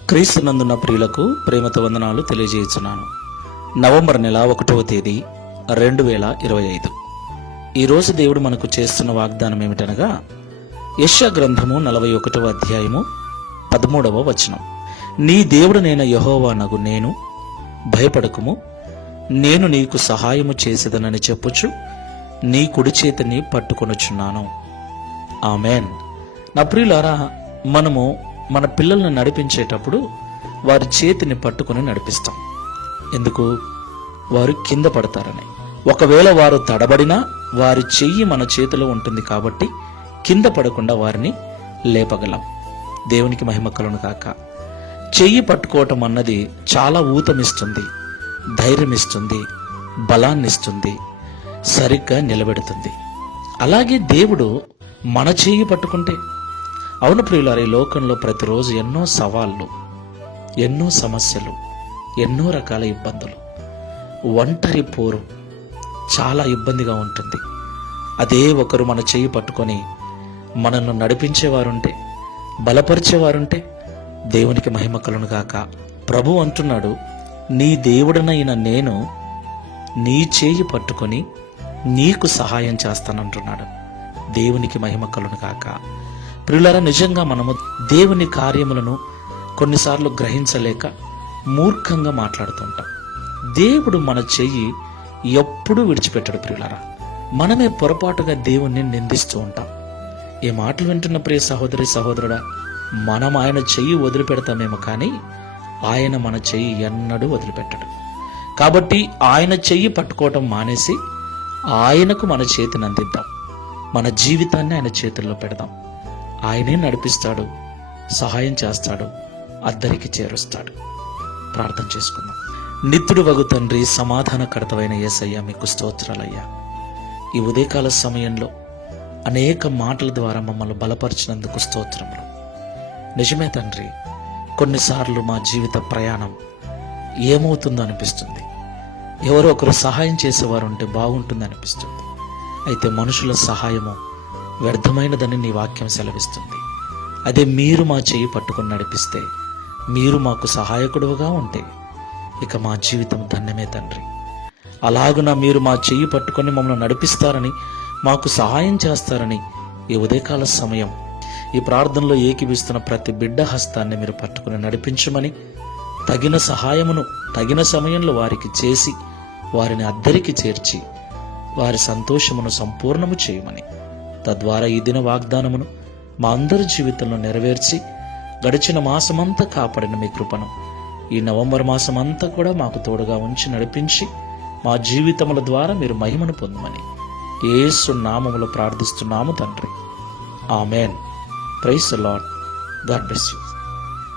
క్రీస్తునందున్న ప్రియులకు ప్రేమతో వందనాలు తెలియజేస్తున్నాను. నవంబర్ నెల 1వ తేదీ 2025. ఈరోజు దేవుడు మనకు చేస్తున్న వాగ్దానం ఏమిటనగా యెషయా గ్రంథము 41వ అధ్యాయము 13వ వచనం. నీ దేవుడనైన యెహోవానగు నేను, భయపడకుము, నేను నీకు సహాయము చేసేదనని చెప్పుచు నీ కుడి చేతిని పట్టుకొనుచున్నాను. ఆమెన్. నా ప్రియులారా, మనము మన పిల్లల్ని నడిపించేటప్పుడు వారి చేతిని పట్టుకుని నడిపిస్తాం. ఎందుకు? వారు కింద పడతారని. ఒకవేళ వారు తడబడినా వారి చెయ్యి మన చేతిలో ఉంటుంది కాబట్టి కింద పడకుండా వారిని లేపగలం. దేవునికి మహిమ కలుగును గాక. చెయ్యి పట్టుకోవటం అన్నది చాలా ఊతమిస్తుంది, ధైర్యమిస్తుంది, బలాన్నిస్తుంది, సరిగ్గా నిలబెడుతుంది. అలాగే దేవుడు మన చెయ్యి పట్టుకుంటే, అవును ప్రియులారా, ఈ లోకంలో ప్రతిరోజు ఎన్నో సవాళ్ళు, ఎన్నో సమస్యలు, ఎన్నో రకాల ఇబ్బందులు, ఒంటరి పోరు చాలా ఇబ్బందిగా ఉంటుంది. అదే ఒకరు మన చెయ్యి పట్టుకొని మనల్ని నడిపించేవారుంటే, బలపరిచేవారుంటే దేవునికి మహిమ కలుగును గాక. ప్రభు అంటున్నాడు, నీ దేవుడనైన నేను నీ చేయి పట్టుకొని నీకు సహాయం చేస్తానంటున్నాడు. దేవునికి మహిమ కలుగును గాక. ప్రియులారా, నిజంగా మనము దేవుని కార్యములను కొన్నిసార్లు గ్రహించలేక మూర్ఖంగా మాట్లాడుతుంటాం. దేవుడు మన చెయ్యి ఎప్పుడూ విడిచిపెట్టాడు. ప్రియులారా, మనమే పొరపాటుగా దేవుణ్ణి నిందిస్తూ ఉంటాం. ఈ మాటలు వింటున్న ప్రియ సహోదరి సహోదరుడా, మనం ఆయన చెయ్యి వదిలిపెడతామేమో కానీ ఆయన మన చెయ్యి ఎన్నడూ వదిలిపెట్టడు. కాబట్టి ఆయన చెయ్యి పట్టుకోవటం మానేసి ఆయనకు మన చేతిని అందిద్దాం. మన జీవితాన్ని ఆయన చేతుల్లో పెడదాం. ఆయనే నడిపిస్తాడు, సహాయం చేస్తాడు, అద్దరికి చేరుస్తాడు. ప్రార్థన చేసుకుందాం. నిత్యుడు వగు తండ్రి, సమాధానకర్తవైన యేసయ్య, మీకు స్తోత్రాలయ్యా. ఈ ఉదయకాల సమయంలో అనేక మాటల ద్వారా మమ్మల్ని బలపరిచినందుకు స్తోత్రములు. నిజమే తండ్రి, కొన్నిసార్లు మా జీవిత ప్రయాణం ఏమవుతుందో అనిపిస్తుంది. ఎవరో ఒకరు సహాయం చేసేవారు ఉంటే బాగుంటుంది అనిపిస్తుంది. అయితే మనుషుల సహాయము వ్యర్థమైనదని నీ వాక్యం సెలవిస్తుంది. అదే మీరు మా చేయి పట్టుకుని నడిపిస్తే, మీరు మాకు సహాయకుడుగా ఉంటే ఇక మా జీవితం ధన్యమే తండ్రి. అలాగున మీరు మా చెయ్యి పట్టుకొని మమ్మల్ని నడిపిస్తారని, మాకు సహాయం చేస్తారని ఈ ఉదయకాల సమయం ఈ ప్రార్థనలో ఏకీభిస్తున్న ప్రతి బిడ్డ హస్తాన్ని మీరు పట్టుకుని నడిపించమని, తగిన సహాయమును తగిన సమయంలో వారికి చేసి వారిని అద్దరికి చేర్చి వారి సంతోషమును సంపూర్ణము చేయమని, తద్వారా ఈ దిన వాగ్దానమును మా అందరి జీవితంలో నెరవేర్చి గడిచిన మాసమంతా కాపాడిన మీ కృపను ఈ నవంబర్ మాసమంతా కూడా మాకు తోడుగా ఉంచి నడిపించి మా జీవితముల ద్వారా మీరు మహిమను పొందమని యేసు నామములో ప్రార్థిస్తున్నాము తండ్రి. Amen. Praise the lord. God bless you.